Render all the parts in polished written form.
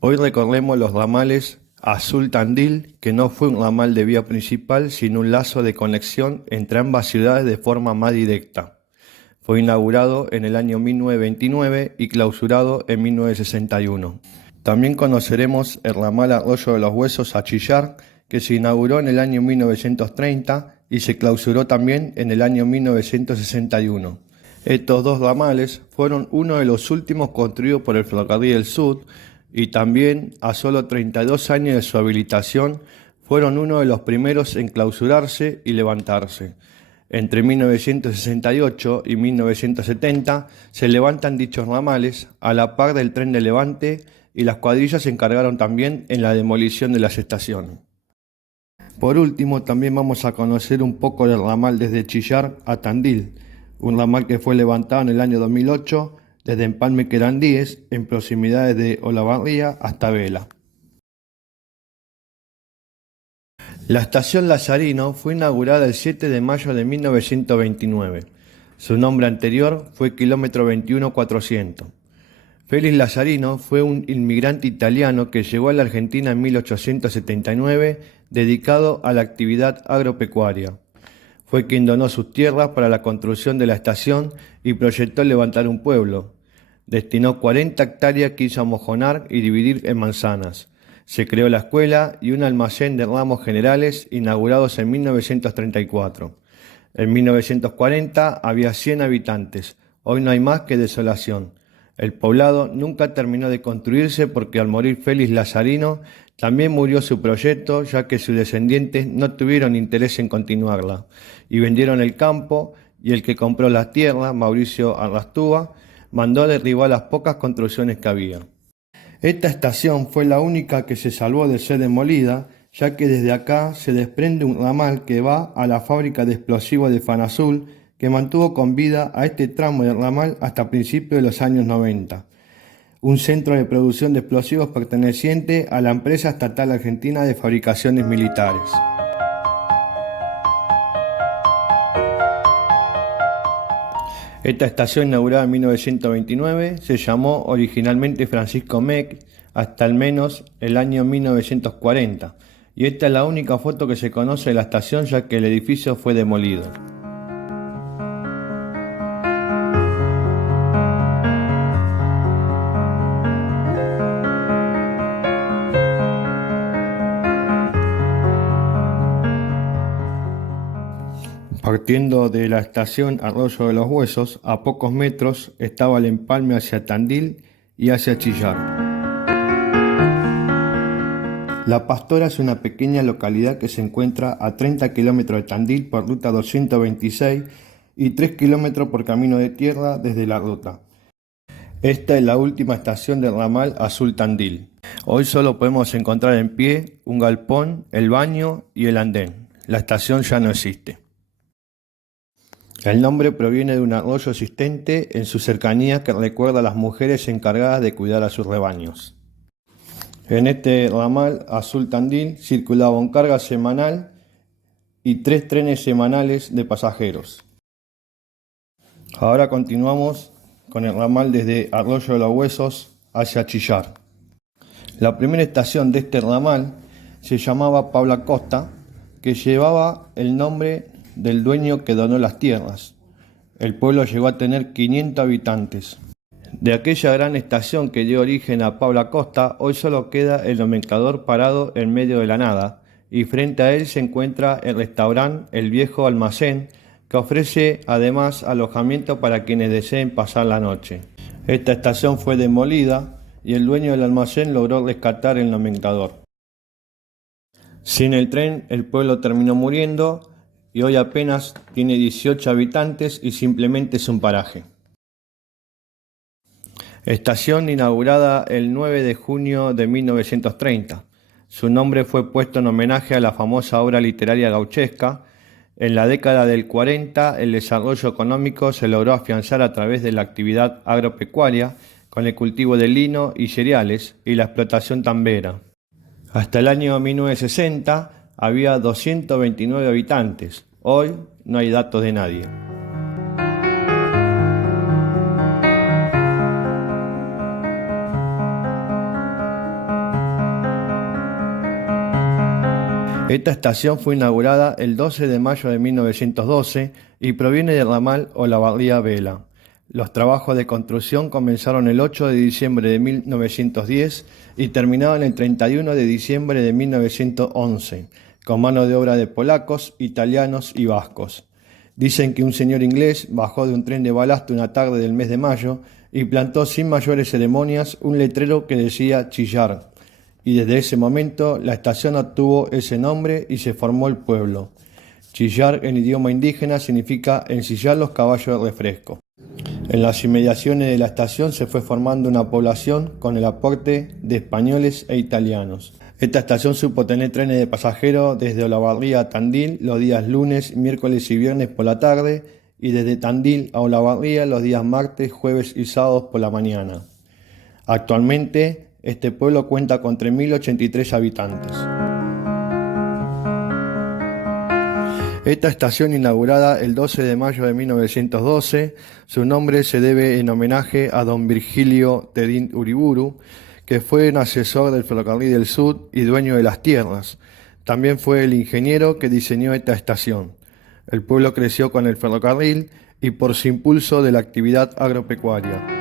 Hoy recorremos los ramales Azul-Tandil, que no fue un ramal de vía principal, sino un lazo de conexión entre ambas ciudades de forma más directa. Fue inaugurado en el año 1929 y clausurado en 1961. También conoceremos el ramal Arroyo de los Huesos a Chillar, que se inauguró en el año 1930 y se clausuró también en el año 1961. Estos dos ramales fueron uno de los últimos construidos por el Ferrocarril del Sud y también, a solo 32 años de su habilitación, fueron uno de los primeros en clausurarse y levantarse. Entre 1968 y 1970 se levantan dichos ramales a la par del tren de levante y las cuadrillas se encargaron también en la demolición de las estaciones. Por último, también vamos a conocer un poco del ramal desde Chillar a Tandil, un ramal que fue levantado en el año 2008 desde Empalme Querandíes, en proximidades de Olavarría hasta Vela. La estación Lazarino fue inaugurada el 7 de mayo de 1929. Su nombre anterior fue kilómetro 21400. Félix Lazarino fue un inmigrante italiano que llegó a la Argentina en 1879 dedicado a la actividad agropecuaria. Fue quien donó sus tierras para la construcción de la estación y proyectó levantar un pueblo. Destinó 40 hectáreas que hizo amojonar y dividir en manzanas. Se creó la escuela y un almacén de ramos generales inaugurados en 1934. En 1940 había 100 habitantes. Hoy no hay más que desolación. El poblado nunca terminó de construirse porque al morir Félix Lazarino también murió su proyecto, ya que sus descendientes no tuvieron interés en continuarla y vendieron el campo, y el que compró las tierras, Mauricio Arrastúa, mandó derribar las pocas construcciones que había. Esta estación fue la única que se salvó de ser demolida, ya que desde acá se desprende un ramal que va a la fábrica de explosivos de Fanazul, que mantuvo con vida a este tramo del ramal hasta principios de los años 90. Un centro de producción de explosivos perteneciente a la empresa estatal argentina de fabricaciones militares. Esta estación, inaugurada en 1929, se llamó originalmente Francisco Meck hasta al menos el año 1940, y esta es la única foto que se conoce de la estación, ya que el edificio fue demolido. Partiendo de la estación Arroyo de los Huesos, a pocos metros estaba el empalme hacia Tandil y hacia Chillar. La Pastora es una pequeña localidad que se encuentra a 30 kilómetros de Tandil por ruta 226 y 3 kilómetros por camino de tierra desde la ruta. Esta es la última estación del ramal Azul-Tandil. Hoy solo podemos encontrar en pie un galpón, el baño y el andén. La estación ya no existe. El nombre proviene de un arroyo existente en sus cercanías que recuerda a las mujeres encargadas de cuidar a sus rebaños. En este ramal Azul-Tandil circulaba un carga semanal y 3 trenes semanales de pasajeros. Ahora continuamos con el ramal desde Arroyo de los Huesos hacia Chillar. La primera estación de este ramal se llamaba Pablo Acosta, que llevaba el nombre del dueño que donó las tierras. El pueblo llegó a tener 500 habitantes. De aquella gran estación que dio origen a Pablo Acosta, hoy solo queda el nomenclador parado en medio de la nada, y frente a él se encuentra el restaurante El Viejo Almacén, que ofrece además alojamiento para quienes deseen pasar la noche. Esta estación fue demolida y el dueño del almacén logró rescatar el nomenclador. Sin el tren, el pueblo terminó muriendo y hoy apenas tiene 18 habitantes y simplemente es un paraje. Estación inaugurada el 9 de junio de 1930. Su nombre fue puesto en homenaje a la famosa obra literaria gauchesca. En la década del 40, el desarrollo económico se logró afianzar a través de la actividad agropecuaria, con el cultivo de lino y cereales y la explotación tambera. Hasta el año 1960 había 229 habitantes. Hoy no hay datos de nadie. Esta estación fue inaugurada el 12 de mayo de 1912 y proviene del ramal Olavarría-Vela. Los trabajos de construcción comenzaron el 8 de diciembre de 1910 y terminaron el 31 de diciembre de 1911, con mano de obra de polacos, italianos y vascos. Dicen que un señor inglés bajó de un tren de balasto una tarde del mes de mayo y plantó sin mayores ceremonias un letrero que decía Chillar, y desde ese momento la estación obtuvo ese nombre y se formó el pueblo. Chillar en idioma indígena significa ensillar los caballos de refresco. En las inmediaciones de la estación se fue formando una población con el aporte de españoles e italianos. Esta estación supo tener trenes de pasajeros desde Olavarría a Tandil los días lunes, miércoles y viernes por la tarde y desde Tandil a Olavarría los días martes, jueves y sábados por la mañana. Actualmente, este pueblo cuenta con 3.083 habitantes. Esta estación, inaugurada el 12 de mayo de 1912, su nombre se debe en homenaje a don Virgilio Tedín Uriburu, que fue un asesor del Ferrocarril del Sud y dueño de las tierras. También fue el ingeniero que diseñó esta estación. El pueblo creció con el ferrocarril y por su impulso de la actividad agropecuaria.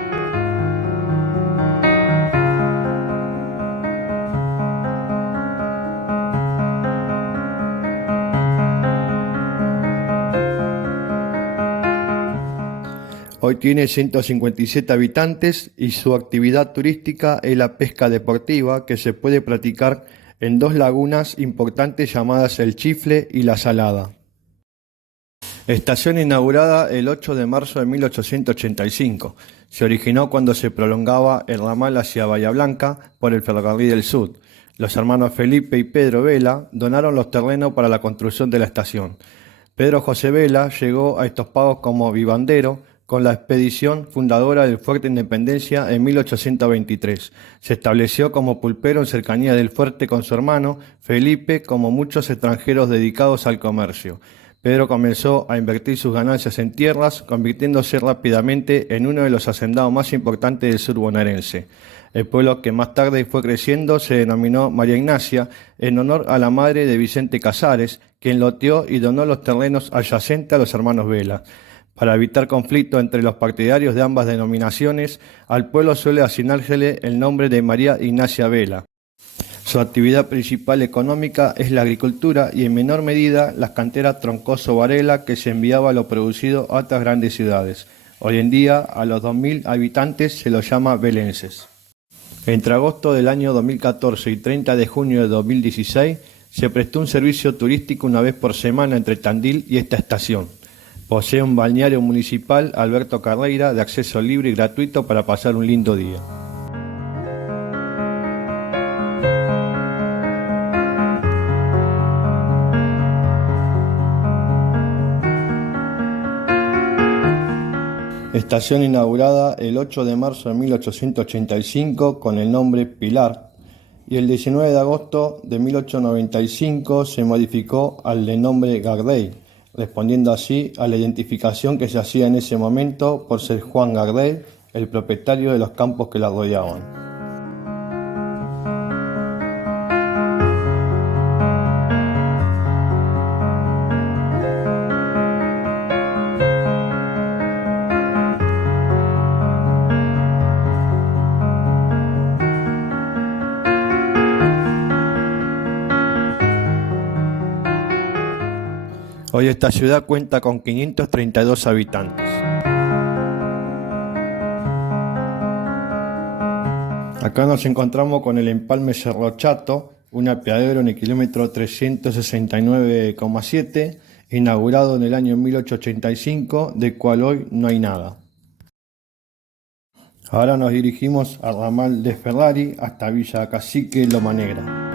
Hoy tiene 157 habitantes y su actividad turística es la pesca deportiva, que se puede practicar en dos lagunas importantes llamadas El Chifle y La Salada. Estación inaugurada el 8 de marzo de 1885. Se originó cuando se prolongaba el ramal hacia Bahía Blanca por el Ferrocarril del Sud. Los hermanos Felipe y Pedro Vela donaron los terrenos para la construcción de la estación. Pedro José Vela llegó a estos pagos como vivandero con la expedición fundadora del Fuerte Independencia en 1823. Se estableció como pulpero en cercanía del fuerte con su hermano Felipe, como muchos extranjeros dedicados al comercio. Pedro comenzó a invertir sus ganancias en tierras, convirtiéndose rápidamente en uno de los hacendados más importantes del sur bonaerense. El pueblo, que más tarde fue creciendo, se denominó María Ignacia, en honor a la madre de Vicente Casares, quien loteó y donó los terrenos adyacentes a los hermanos Vela. Para evitar conflicto entre los partidarios de ambas denominaciones, al pueblo suele asignársele el nombre de María Ignacia Vela. Su actividad principal económica es la agricultura y en menor medida las canteras Troncoso-Varela, que se enviaba lo producido a otras grandes ciudades. Hoy en día a los 2.000 habitantes se los llama velenses. Entre agosto del año 2014 y 30 de junio de 2016 se prestó un servicio turístico una vez por semana entre Tandil y esta estación. Posee un balneario municipal Alberto Carreira de acceso libre y gratuito para pasar un lindo día. Estación inaugurada el 8 de marzo de 1885 con el nombre Pilar y el 19 de agosto de 1895 se modificó al de nombre Gardey, respondiendo así a la identificación que se hacía en ese momento por ser Juan Gardey, el propietario de los campos que la rodeaban. Hoy esta ciudad cuenta con 532 habitantes. Acá nos encontramos con el empalme Cerro Chato, un apeadero en el kilómetro 369,7, inaugurado en el año 1885, del cual hoy no hay nada. Ahora nos dirigimos al ramal de Ferrari hasta Villa Cacique Loma Negra.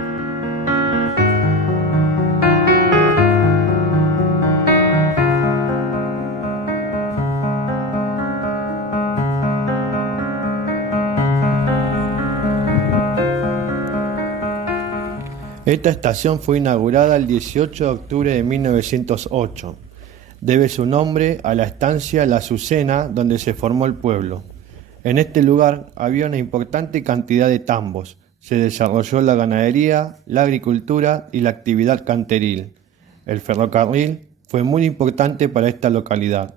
Esta estación fue inaugurada el 18 de octubre de 1908. Debe su nombre a la estancia La Azucena, donde se formó el pueblo. En este lugar había una importante cantidad de tambos, se desarrolló la ganadería, la agricultura y la actividad canteril. El ferrocarril fue muy importante para esta localidad.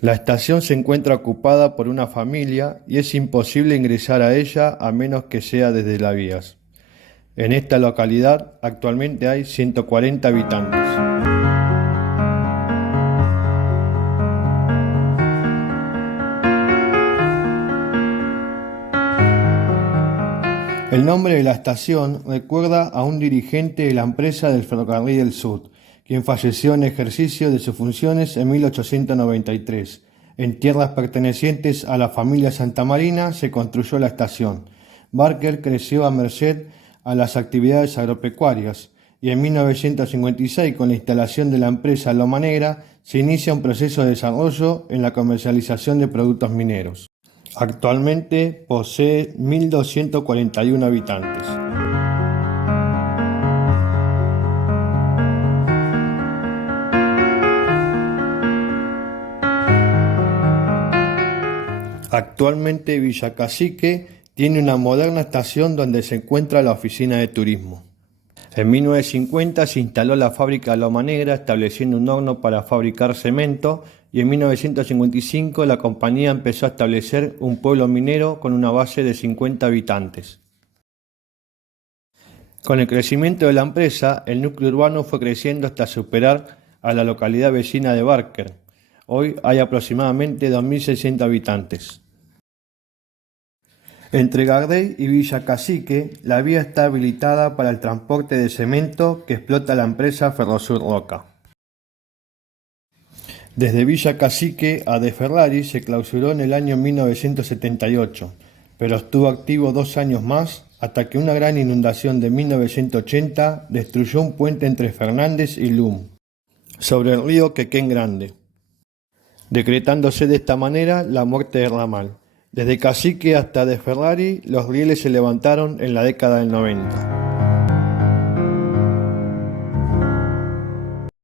La estación se encuentra ocupada por una familia y es imposible ingresar a ella a menos que sea desde las vías. En esta localidad actualmente hay 140 habitantes. El nombre de la estación recuerda a un dirigente de la empresa del Ferrocarril del Sud, quien falleció en ejercicio de sus funciones en 1893. En tierras pertenecientes a la familia Santamarina se construyó la estación. Barker creció a merced a las actividades agropecuarias y en 1956, con la instalación de la empresa Loma Negra, se inicia un proceso de desarrollo en la comercialización de productos mineros. Actualmente posee 1.241 habitantes. Actualmente Villa Cacique tiene una moderna estación donde se encuentra la oficina de turismo. En 1950 se instaló la fábrica Loma Negra, estableciendo un horno para fabricar cemento, y en 1955 la compañía empezó a establecer un pueblo minero con una base de 50 habitantes. Con el crecimiento de la empresa, el núcleo urbano fue creciendo hasta superar a la localidad vecina de Barker. Hoy hay aproximadamente 2.600 habitantes. Entre Gardey y Villa Cacique, la vía está habilitada para el transporte de cemento que explota la empresa Ferrosur Roca. Desde Villa Cacique a De Ferrari se clausuró en el año 1978, pero estuvo activo 2 años más hasta que una gran inundación de 1980 destruyó un puente entre Fernández y Lum, sobre el río Quequén Grande, decretándose de esta manera la muerte del ramal. Desde Cacique hasta De Ferrari, los rieles se levantaron en la década del 90.